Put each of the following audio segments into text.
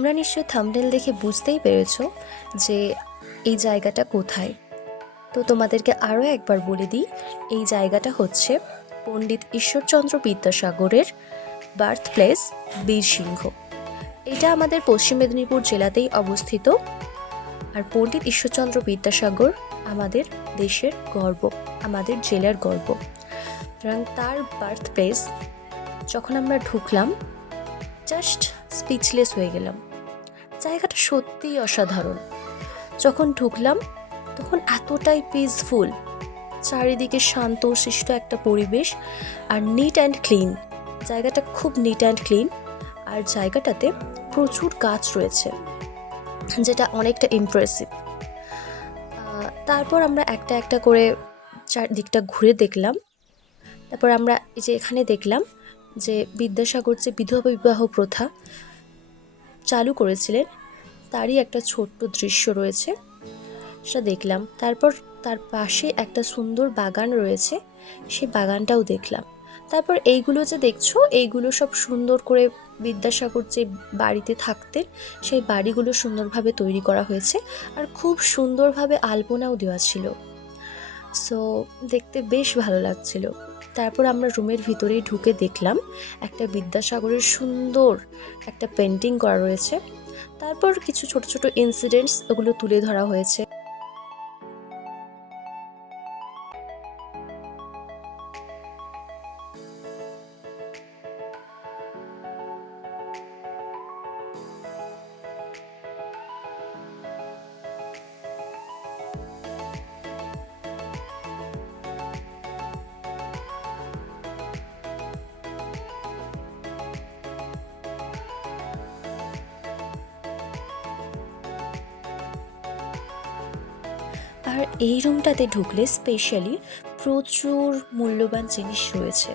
তোমরা নিশ্চয়ই থাম্বনেল দেখে বুঝতেই পেরেছো যে এই জায়গাটা কোথায়। তো তোমাদেরকে আরও একবার বলে দিই, এই জায়গাটা হচ্ছে পণ্ডিত ঈশ্বরচন্দ্র বিদ্যাসাগরের বার্থ প্লেস বীরসিংহ। এটা আমাদের পশ্চিম মেদিনীপুর জেলাতেই অবস্থিত। আর পণ্ডিত ঈশ্বরচন্দ্র বিদ্যাসাগর আমাদের দেশের গর্ব, আমাদের জেলার গর্ব। সুতরাং তার বার্থ প্লেস যখন আমরা ঢুকলাম, জাস্ট স্পিচলেস হয়ে গেলাম। জায়গাটা সত্যিই অসাধারণ। যখন ঢুকলাম তখন এতটাই পিসফুল, চারিদিকে শান্ত শিষ্ট একটা পরিবেশ আর নিট অ্যান্ড ক্লিন। জায়গাটা খুব নিট অ্যান্ড ক্লিন, আর জায়গাটাতে প্রচুর গাছ রয়েছে, যেটা অনেকটা ইমপ্রেসিভ। তারপর আমরা একটা একটা করে চারদিকটা ঘুরে দেখলাম। তারপর আমরা এই যে এখানে দেখলাম যে বিদ্যাসাগর যে বিধবা বিবাহ প্রথা চালু করেছিলেন, তারই একটা ছোট্ট দৃশ্য রয়েছে, সেটা দেখলাম। তারপর তার পাশে একটা সুন্দর বাগান রয়েছে, সেই বাগানটাও দেখলাম। তারপর এইগুলো যে দেখছো, এইগুলো সব সুন্দর করে বিদ্যাসাগর যে বাড়িতে থাকতেন সেই বাড়িগুলো সুন্দরভাবে তৈরি করা হয়েছে, আর খুব সুন্দরভাবে আলপনাও দেওয়া ছিল। সো দেখতে বেশ ভালো লাগছিল। তারপর আমরা রুমের ভিতরেই ঢুকে দেখলাম একটা বিদ্যাসাগরের সুন্দর একটা পেন্টিং করা রয়েছে। তারপর কিছু ছোট ছোট ইনসিডেন্টস ওগুলো তুলে ধরা হয়েছে। আর এই রুমটাতে ঢুকলে স্পেশালি প্রচুর মূল্যবান জিনিস রয়েছে।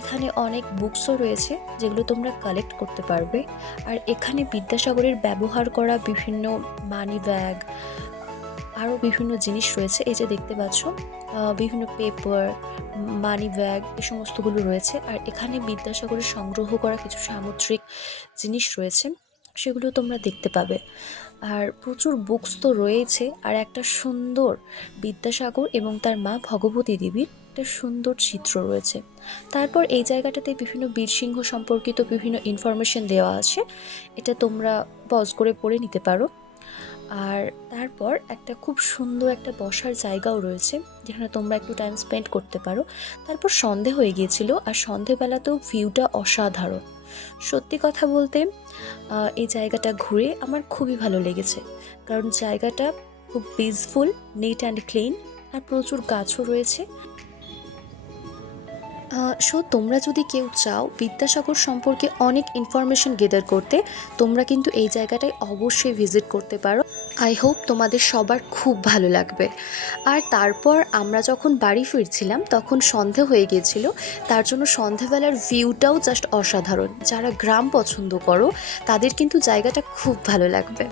এখানে অনেক বুকসও রয়েছে যেগুলো তোমরা কালেক্ট করতে পারবে। আর এখানে বিদ্যাসাগরের ব্যবহার করা বিভিন্ন মানি ব্যাগ, আরও বিভিন্ন জিনিস রয়েছে। এই যে দেখতে পাচ্ছ বিভিন্ন পেপার, মানি ব্যাগ, এই সমস্তগুলো রয়েছে। আর এখানে বিদ্যাসাগরের সংগ্রহ করা কিছু সামুদ্রিক জিনিস রয়েছে, সেগুলো তোমরা দেখতে পাবে। আর প্রচুর বুকস তো রয়েছে, আর একটা সুন্দর বিদ্যাসাগর এবং তার মা ভগবতী দেবীর একটা সুন্দর চিত্র রয়েছে। তারপর এই জায়গাটাতে বিভিন্ন বীরসিংহ সম্পর্কিত বিভিন্ন ইনফরমেশন দেওয়া আছে, এটা তোমরা পজ করে পড়ে নিতে পারো। আর তারপর একটা খুব সুন্দর একটা বসার জায়গাও রয়েছে, যেখানে তোমরা একটু টাইম স্পেন্ড করতে পারো। তারপর সন্ধে হয়ে গিয়েছিল, আর সন্ধেবেলাতেও ভিউটা অসাধারণ। সত্যি কথা বলতে এই জায়গাটা ঘুরে আমার খুবই ভালো লেগেছে, কারণ জায়গাটা খুব পিসফুল, নিট অ্যান্ড ক্লিন, আর প্রচুর গাছও রয়েছে। তোমরা যদি কেউ চাও বিদ্যাসাগর সম্পর্কে অনেক ইনফরমেশন গেদার করতে, তোমরা কিন্তু এই জায়গাটায় অবশ্যই ভিজিট করতে পারো। আই হোপ তোমাদের সবার খুব ভালো লাগবে। আর তারপর আমরা যখন বাড়ি ফিরছিলাম তখন সন্ধে হয়ে গিয়েছিল, তার জন্য সন্ধেবেলার ভিউটাও জাস্ট অসাধারণ। যারা গ্রাম পছন্দ করো তাদের কিন্তু জায়গাটা খুব ভালো লাগবে।